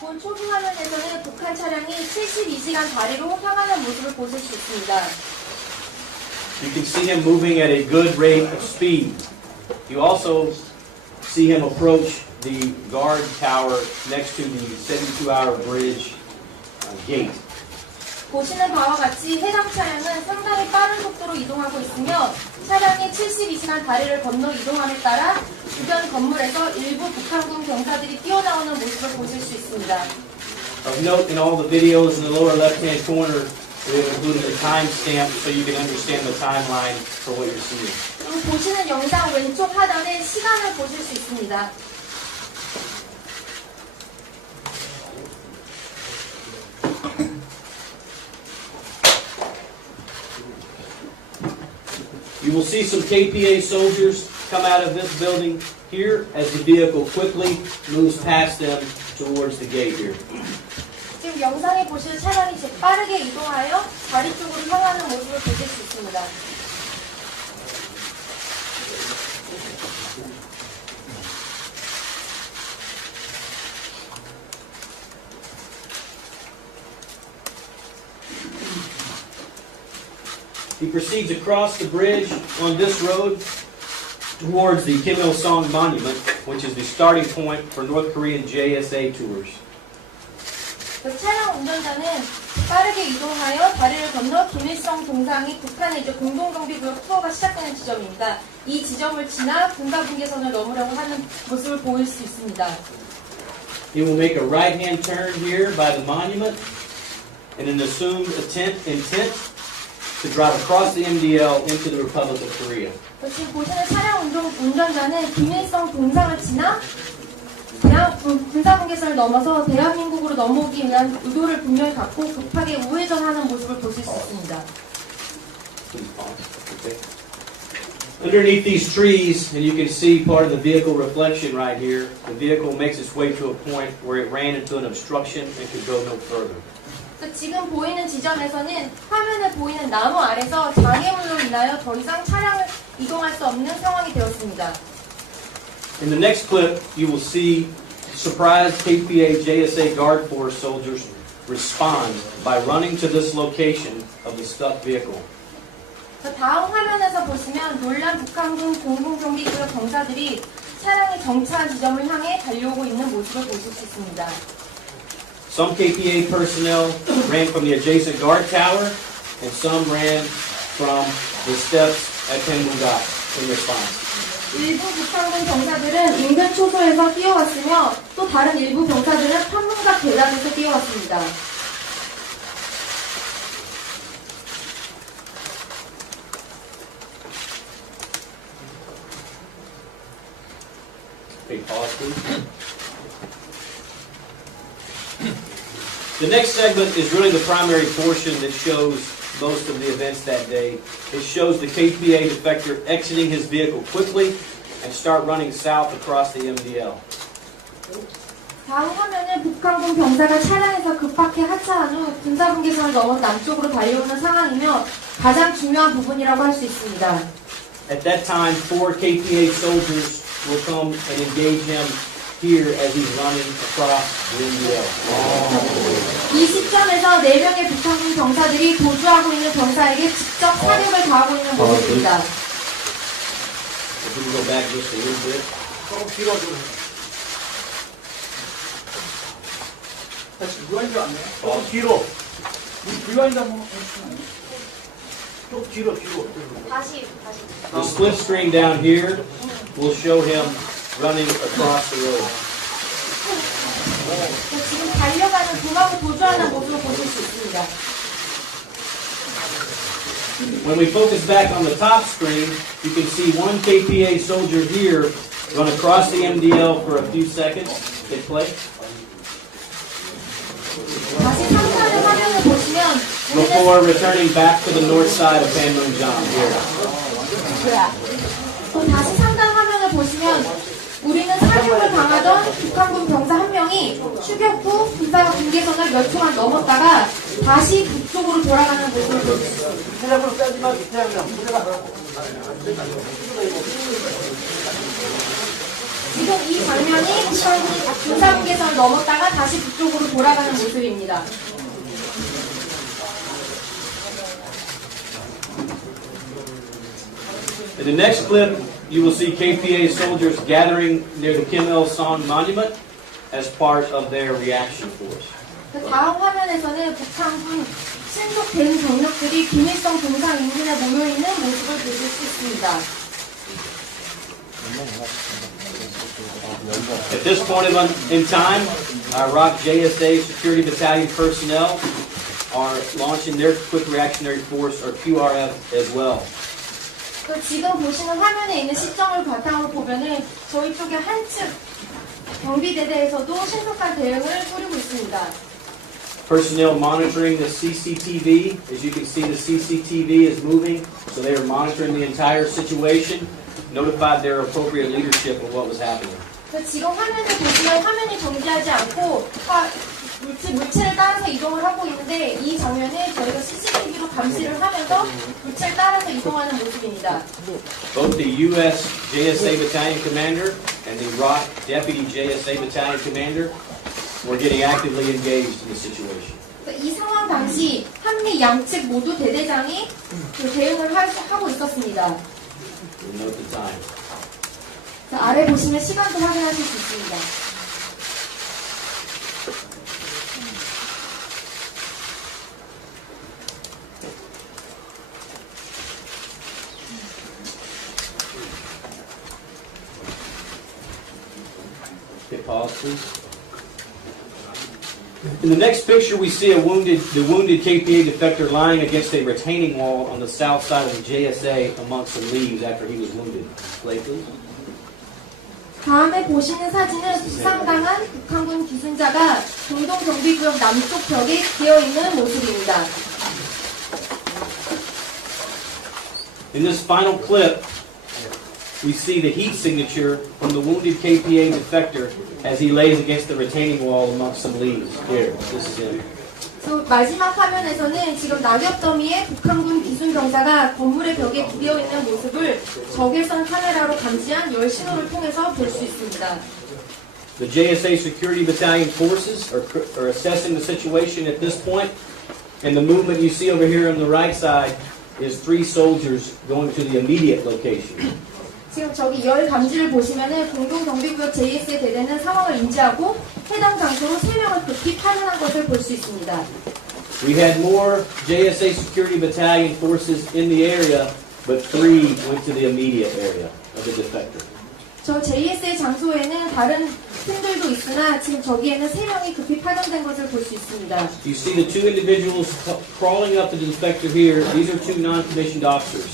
본 초기 화면에서는 북한 차량이 72시간 다리로 향하는 모습을 보실 수 있습니다. You can see him moving at a good rate of speed. You also see him approach the guard tower next to the 72-hour bridge gate. 보시는 바와 같이 해당 차량은 상당히 빠른 속도로 이동하고 있으며 차량이 72시간 다리를 건너 이동함에 따라 주변 건물에서 일부 북한군 병사들이 뛰어나오는 모습을 보실 수 있습니다. Of note, in all the videos in the lower left-hand corner, we have included a timestamp so you can understand the timeline for what you're seeing. 보시는 영상 왼쪽 하단에 시간을 보실 수 있습니다. You will see some KPA soldiers come out of this building here as the vehicle quickly moves past them towards the gate here. 지금 영상에 보실 차량이 빠르게 이동하여 다리 쪽으로 향하는 모습을 보실 수 있습니다. He proceeds across the bridge on this road towards the Kim Il-sung Monument, which is the starting point for North Korean JSA tours. 차량 운전자는 빠르게 이동하여 다리를 건너 김일성 동상이 북한의 공동경비구역 투어가 시작되는 지점입니다. 이 지점을 지나 군사분계선을 넘으려고 하는 모습을 보일 수 있습니다. He will make a right-hand turn here by the monument in an assumed intent to drive across the MDL into the Republic of Korea. 지금 보시는 차량 운전자는 김일성 동상을 지나 군사분계선을 넘어서 대한민국으로 넘어오기 위한 의도를 분명히 갖고 급하게 우회전하는 모습을 보실 수 있습니다. Underneath these trees, and you can see part of the vehicle reflection right here, the vehicle makes its way to a point where it ran into an obstruction and could go no further. 지금 보이는 지점에서는 화면에 보이는 나무 아래서 장애물로 인하여 더 이상 차량을 이동할 수 없는 상황이 되었습니다. In the next clip, you will see surprised KPA JSA Guard Force soldiers respond by running to this location of the stuck vehicle. 다음 화면에서 보시면 놀란 북한군 공동경비구역 병사들이 차량이 정차한 지점을 향해 달려오고 있는 모습을 보실 수 있습니다. Some KPA personnel ran from the adjacent guard tower, and some ran from the steps at Penmungat in response. 일부 북한군 병사들은 인근 초소에서 뛰어왔으며 또 다른 일부 병사들은 판문각 계단에서 뛰어왔습니다. Okay, pause, please. The next segment is really the primary portion that shows most of the events that day. It shows the KPA defector exiting his vehicle quickly and start running south across the MDL. 다음 화면은 북한군 병사가 차량에서 급하게 하차한 후 군사분계선을 넘어 남쪽으로 달려오는 상황이며 가장 중요한 부분이라고 할 수 있습니다. At that time, 4 KPA soldiers will come and engage him here as he's running across the MDL. 이 시점에서 4명의 북한군 병사들이 도주하고 있는 병사에게 직접 사격을 가하고 있는 모습입니다. If we can go back just a little bit. 다시 리와인드 안 해? 조금 뒤로. 리와인드 한번 좀 뒤로. 다시. The split screen down here will show him running across the road. 지금 달려가는 도망을 도주하는 모습을 보실 수 있습니다. When we focus back on the top screen, you can see one KPA soldier here run across the MDL for a few seconds. Hit play. 다시 상단의 화면을 보시면 Before returning back to the north side of Panmunjom here. 또 다시 상단 화면을 보시면 우리는 사격을 당하던 북한군 병사 한 명이 추격 후 군사 분계선을 몇 초간 넘었다가 다시 북쪽으로 돌아가는 모습을 볼 수 있습니다. 지금 이 장면이 북한군이 군사 분계선을 넘었다가 다시 북쪽으로 돌아가는 모습입니다. In the next clip, you will see KPA soldiers gathering near the Kim Il-sung monument as part of their reaction force. 그 다음 화면에서는 북한군 신속된 병력들이 김일성 동상 인근에 모여있는 모습을 보실 수 있습니다. At this point in time, our Iraq JSA Security Battalion personnel are launching their Quick Reactionary Force, or QRF, as well. 지금 보시는 화면에 있는 시점을 바탕으로 보면은 저희 쪽의 한측 경비대대에서도 신속한 대응을 꾸리고 있습니다. Personnel monitoring the CCTV. As you can see, the CCTV is moving, so they are monitoring the entire situation, notified their appropriate leadership of what was happening. 지금 화면을 보시면 화면이 정지하지 않고 물체를 따라서 이동을 하고 있는데 이 장면을 저희가 CCTV로 감시를 하면서 물체를 따라서 이동하는 모습입니다. Both the U.S. JSA Battalion Commander and the Iraq Deputy JSA Battalion Commander were getting actively engaged in the situation. 이 상황 당시 한미 양측 모두 대대장이 대응을 하고 있었습니다. You'll note the time. 아래 보시면 시간도 확인하실 수 있습니다. Okay, pause, please. In the next picture, we see the wounded KPA defector lying against a retaining wall on the south side of the JSA amongst some leaves after he was wounded. Play, please. 다음에 보시는 사진은 부상당한 북한군 귀순자가 공동경비구역 남쪽 벽에 기어있는 모습입니다. In this final clip, we see the heat signature from the wounded KPA defector as he lays against the retaining wall amongst some leaves. Here, this is him. 마지막 화면에서는 지금 낙엽 더미에 북한군 귀순병사가 건물의 벽에 기어있는 모습을 적외선 카메라로 감지한 열 신호를 통해서 볼 수 있습니다. The JSA Security Battalion forces are assessing the situation at this point, and the movement you see over here on the right side is 3 soldiers going to the immediate location. 지금 저기 열 감지를 보시면은 공동경비구역 JSA 대대는 상황을 인지하고 해당 장소로 3명을 급히 파견한 것을 볼 수 있습니다. We had more JSA Security Battalion forces in the area, but 3 went to the immediate area of the defector. 저 JSA 장소에는 다른 팀들도 있으나 지금 저기에는 3명이 급히 파견된 것을 볼 수 있습니다. You see the 2 individuals crawling up to the defector here. These are 2 non-commissioned officers.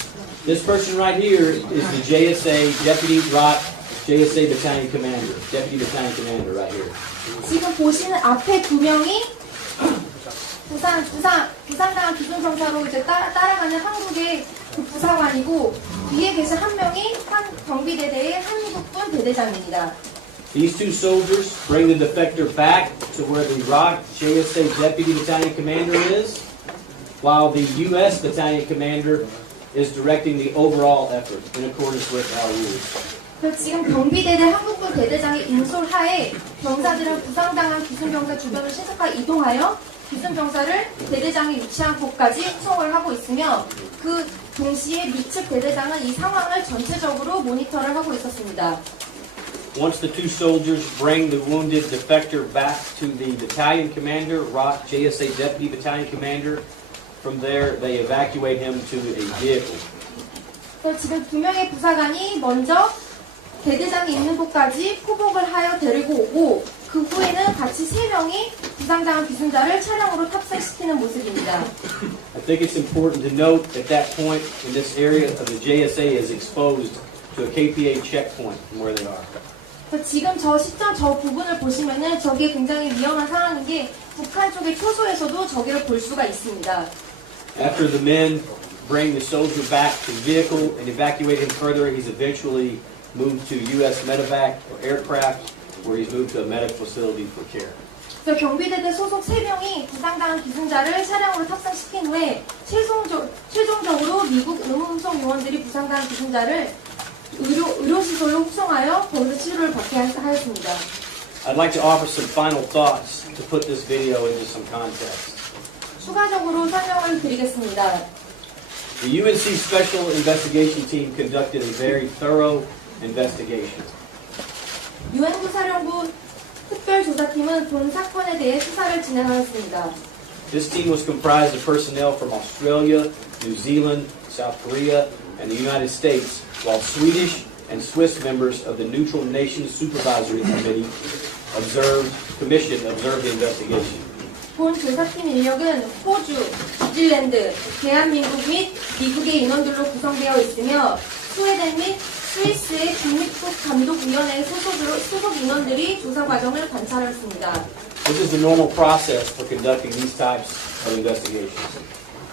This person right here is the JSA Deputy Iraq JSA Battalion Commander, Deputy Battalion Commander right here. 지금 보시는 앞에 2명이 부상당한 귀순병사로 이제 따라가는 한국의 그 부사관이고 뒤에 계신 1명이 경비대대의 한국군 대대장입니다. These 2 soldiers bring the defector back to where the Iraq JSA Deputy Battalion Commander is, while the U.S. Battalion Commander is directing the overall effort in accordance with our rules. 지금 경비대대 한국군 대대장의 인솔하에 병사들은 부상당한 귀순병사 주변을 신속하게 이동하여 귀순병사를 대대장이 위치한 곳까지 수송을 하고 있으며 그 동시에 미측 대대장은 이 상황을 전체적으로 모니터를 하고 있었습니다. Once the 2 soldiers bring the wounded defector back to the battalion commander, Iraq JSA Deputy Battalion Commander, from there they evacuate him to a vehicle. 지금 2명의 부사관이 먼저 대대장이 있는 곳까지 포복을 하여 데리고 오고 그 후에는 같이 3명이 부상당한 귀순자를 차량으로 탑승시키는 모습입니다. I think it's important to note at that point in this area of the JSA is exposed to a KPA checkpoint from where they are. 지금 저 시점 저 부분을 보시면은 저게 굉장히 위험한 상황인 게 북한 쪽의 초소에서도 저기를 볼 수가 있습니다. After the men bring the soldier back to the vehicle and evacuate him further, he's eventually moved to U.S. medevac or aircraft, where he's moved to a medical facility for care. 경비대대 소속 3명이 부상당한 귀순자를 차량으로 탑승시킨 후에 최종적으로 미국 의무운송 요원들이 부상당한 귀순자를 의료시설로 후송하여 거기서 치료를 받게 하였습니다. I'd like to offer some final thoughts to put this video into some context. 추가적으로 설명을 드리겠습니다. The UNC Special Investigation Team conducted a very thorough investigation. 유엔군사령부 특별조사팀은 본 사건에 대해 수사를 진행하였습니다. This team was comprised of personnel from Australia, New Zealand, South Korea, and the United States, while Swedish and Swiss members of the Neutral Nations Supervisory Committee observed the investigation. 본 조사팀 인력은 호주, 뉴질랜드, 대한민국 및 미국의 인원들로 구성되어 있으며 스웨덴 및 스위스의 국립국 감독위원회 소속 인원들이 조사 과정을 관찰했습니다. This is the normal process for conducting these types of investigations.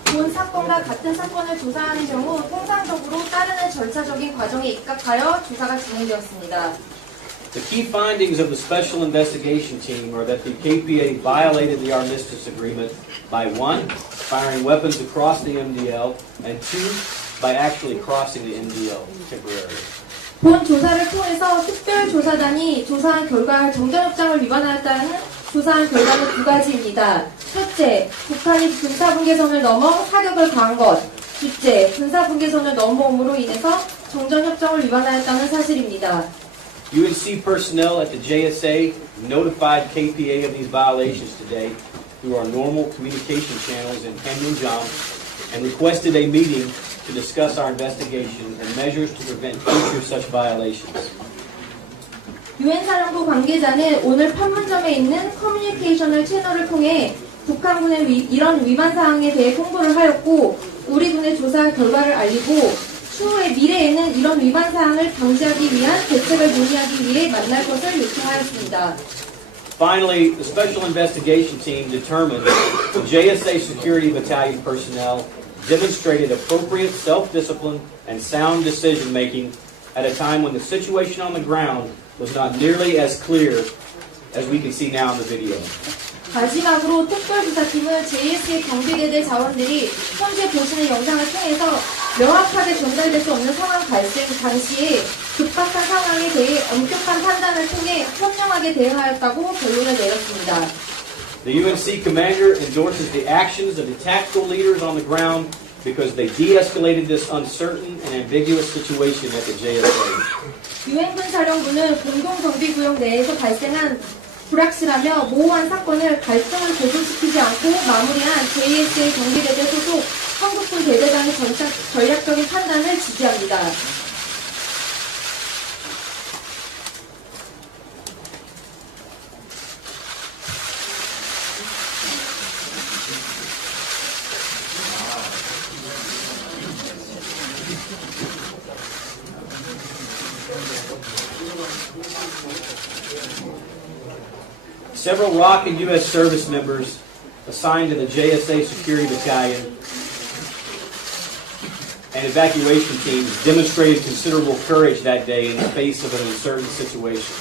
본 사건과 같은 사건을 조사하는 경우 통상적으로 따르는 절차적인 과정에 입각하여 조사가 진행되었습니다. The key findings of the Special Investigation Team are that the KPA violated the armistice agreement by 1, firing weapons across the MDL, and 2, by actually crossing the MDL temporarily. 본 조사를 통해서 특별조사단이 조사한 결과 정전협정을 위반하였다는 조사한 결과는 두 가지입니다. 첫째, 북한이 군사분계선을 넘어 사격을 가한 것. 둘째, 군사분계선을 넘어옴으로 인해서 정전협정을 위반하였다는 사실입니다. UNC personnel at the JSA notified KPA of these violations today through our normal communication channels in Panmunjom and requested a meeting to discuss our investigation and measures to prevent future such violations. 유엔사령부 관계자는 오늘 판문점에 있는 커뮤니케이션을 채널을 통해 북한군의 이런 위반 사항에 대해 통보를 하였고 우리 군의 조사 결과를 알리고 추후에 미래에는 이런 위반 사항을 방지하기 위한 대책을 논의하기 위해 만날 것을 요청하였습니다. Finally, the Special Investigation Team determined the JSA Security Battalion personnel demonstrated appropriate self-discipline and sound decision-making at a time when the situation on the ground was not nearly as clear as we can see now in the video. 마지막으로 특별조사팀은 JSA 경비대대 자원들이 현재 보시는 영상을 통해서 명확하게 전달될 수 없는 상황 발생 당시에 급박한 상황에 대해 엄격한 판단을 통해 현명하게 대응하였다고 결론을 내렸습니다. The UNC commander endorses the actions of the tactical leaders on the ground because they de-escalated this uncertain and ambiguous situation at the JSA. 유엔군사령부는 공동경비구역 내에서 발생한 불확실하며 모호한 사건을 갈등을 고조시키지 않고 마무리한 JSA 경비대대 소속 한국군 대대장의 전략적인 판단을 지지합니다. Several ROC and U.S. service members assigned to the JSA Security Battalion and evacuation teams demonstrated considerable courage that day in the face of an uncertain situation.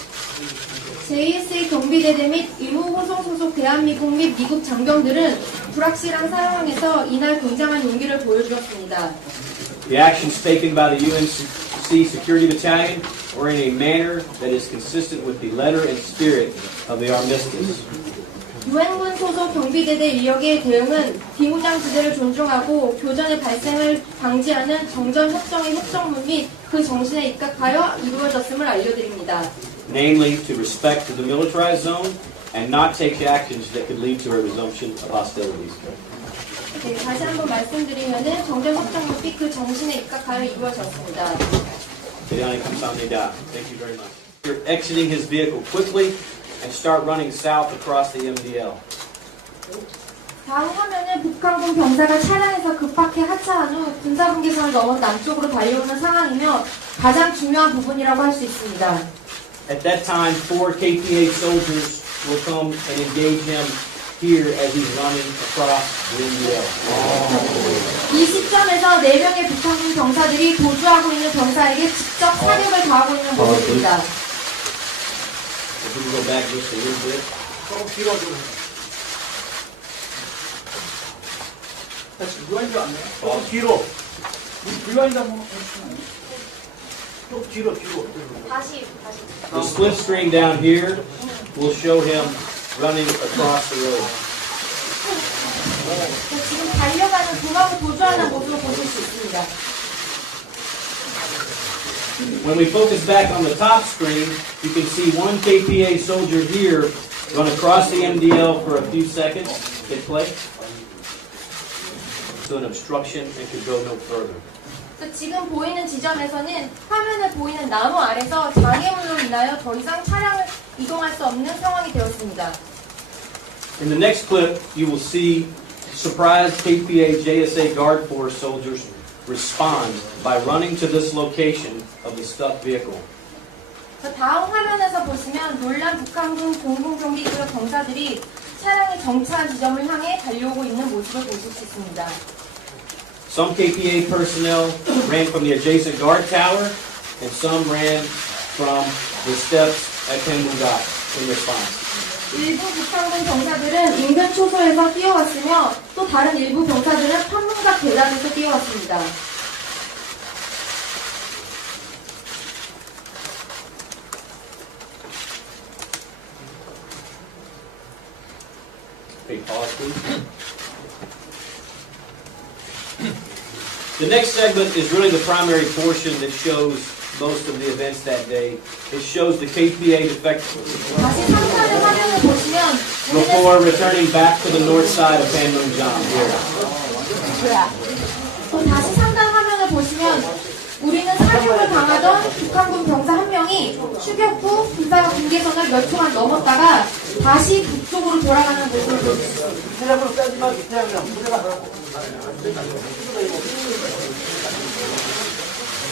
JSA 경비대대 및 의무호송 소속 대한민국 및 미국 장병들은 불확실한 상황에서 이날 굉장한 용기를 보여주었습니다. The actions taken by the UNC Security Battalion were in a manner that is consistent with the letter and spirit of the armistice. 유엔군 소속 경비대대 인력의 대응은 비무장 지대를 존중하고 교전의 발생을 방지하는 정전협정의 협정문 및 그 정신에 입각하여 이루어졌음을 알려드립니다. Namely, to respect the demilitarized zone and not take actions that could lead to a resumption of hostilities. 네, 다시 한번 말씀드리면은 정전협정문 및 그 정신에 입각하여 이루어졌습니다. Thank you very much. You're exiting his vehicle quickly and start running south across the MDL. 다음 화면은 북한군 병사가 차량에서 급하게 하차한 후 군사분계선을 넘어 남쪽으로 달려오는 상황이며 가장 중요한 부분이라고 할 수 있습니다. At that time, 4 KPA soldiers will come and engage him here as he's running across the MDL. 이 시점에서 4명의 북한군 병사들이 도주하고 있는 병사에게 직접 사격을 가하고 있는 모습입니다. If we go back just a little bit. 조금 뒤로 좀. 다시 리와인드 안 해요? 조금 뒤로. 리와인드 한번 해주시면 안 돼요? 또 뒤로. 다시. The split screen down here will show him running across the road. 지금 달려가는 도마고 도주하는 모습을 보실 수 있습니다. When we focus back on the top screen, you can see one KPA soldier here run across the MDL for a few seconds, hit play, to an obstruction and could go no further. 지금 보이는 지점에서는 화면에 보이는 나무 아래서 장애물로 인하여 더 이상 차량을 이동할 수 없는 상황이 되었습니다. In the next clip, you will see surprised KPA JSA Guard Force soldiers respond by running to this location of the stuck vehicle. 다음 화면에서 보시면 놀란 북한군 공동경비구역 병사들이 차량이 정차한 지점을 향해 달려오고 있는 모습을 보실 수 있습니다. Some KPA personnel ran from the adjacent guard tower, and some ran from the steps at Penmungat in response. 일부 북한군 병사들은 인근 초소에서 뛰어왔으며 또 다른 일부 병사들은 판문각 계단에서 뛰어왔습니다. Okay, pause, please. The next segment is really the primary portion that shows most of the events that day. It shows the KPA defectors 다시 3단의 화면을 보시면 before returning back to the north side of Panmunjom here. 또 다시 3단 화면을 보시면 우리는 사격을 당하던 북한군 병사 한 명이 추격 후 군사가 경계선을 몇 초간 넘었다가 다시 북쪽으로 돌아가는 모습을 볼 수 있습니다.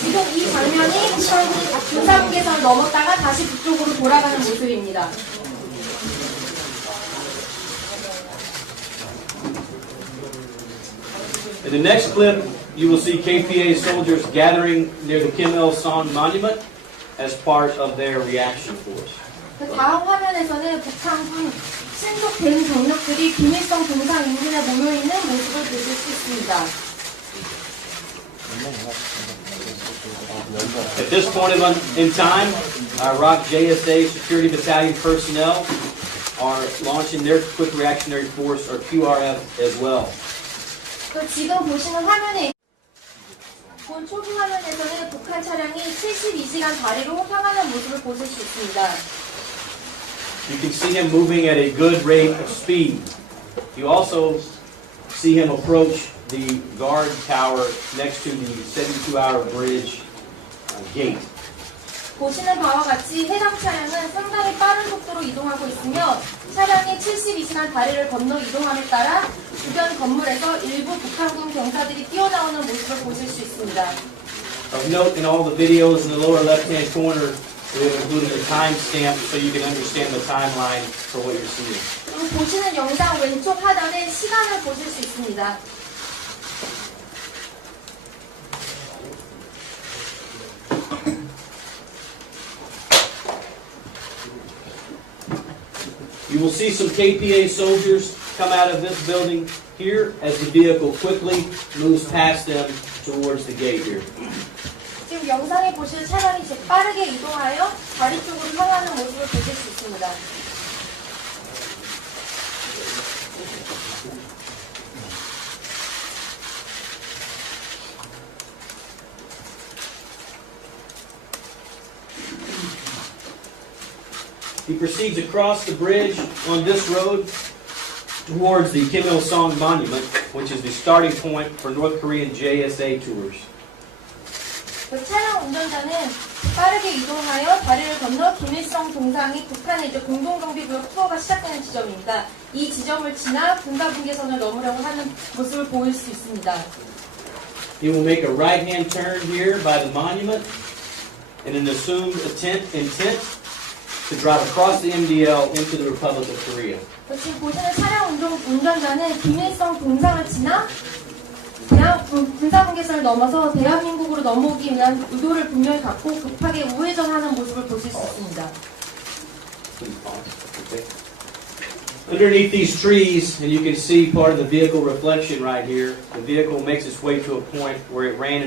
지금 이 장면이 북한군 군사 경계선을 넘었다가 다시 북쪽으로 돌아가는 모습입니다. In the next clip, you will see KPA soldiers gathering near the Kim Il-sung Monument as part of their reaction force. 다음 화면에서는 북한군 신속된 병력들이 김일성 동상 인근에 모여있는 모습을 보실 수 있습니다. At this point in time, Iraq JSA Security Battalion personnel are launching their Quick Reactionary Force, or QRF, as well. 또 지금 보시는 화면에 본 초기 화면에서는 북한 차량이 72시간 다리로 향하는 모습을 보실 수 있습니다. You can see him moving at a good rate of speed. You also see him approach the guard tower next to the 72-hour bridge gate. 보시는 바와 같이 해당 차량은 상당히 빠른 속도로 이동하고 있으며 차량이 72시간 다리를 건너 이동함에 따라 주변 건물에서 일부 북한군 병사들이 뛰어나오는 모습을 보실 수 있습니다. Of note, in all the videos in the lower left-hand corner, we have included a timestamp so you can understand the timeline for what you're seeing. 그리고 보시는 영상 왼쪽 하단에 시간을 보실 수 있습니다. You will see some KPA soldiers come out of this building here as the vehicle quickly moves past them towards the gate here. 지금 영상에 보실 차량이 이제 빠르게 이동하여 다리 쪽으로 향하는 모습을 보실 수 있습니다. He proceeds across the bridge on this road towards the Kim Il-sung Monument, which is the starting point for North Korean JSA tours. 차량 운전자는 빠르게 이동하여 다리를 건너 김일성 동상이 북한의 공동경비구역 투어가 시작되는 지점입니다. 이 지점을 지나 군사분계선을 넘으려고 하는 모습을 보일 수 있습니다. He will make a right-hand turn here by the monument in an assumed intent to drive across the MDL into the Republic of Korea. 지금 보시는 차량 운전자는 김일성 동상을 지나 군사분계선을 넘어서 대한민국으로 넘어오기 위한 의도를 분명히 갖고 급하게 우회전하는 모습을 보실 수 있습니다. Underneath these trees, and you can see part of the vehicle reflection right here, the vehicle makes its way to a point where it ran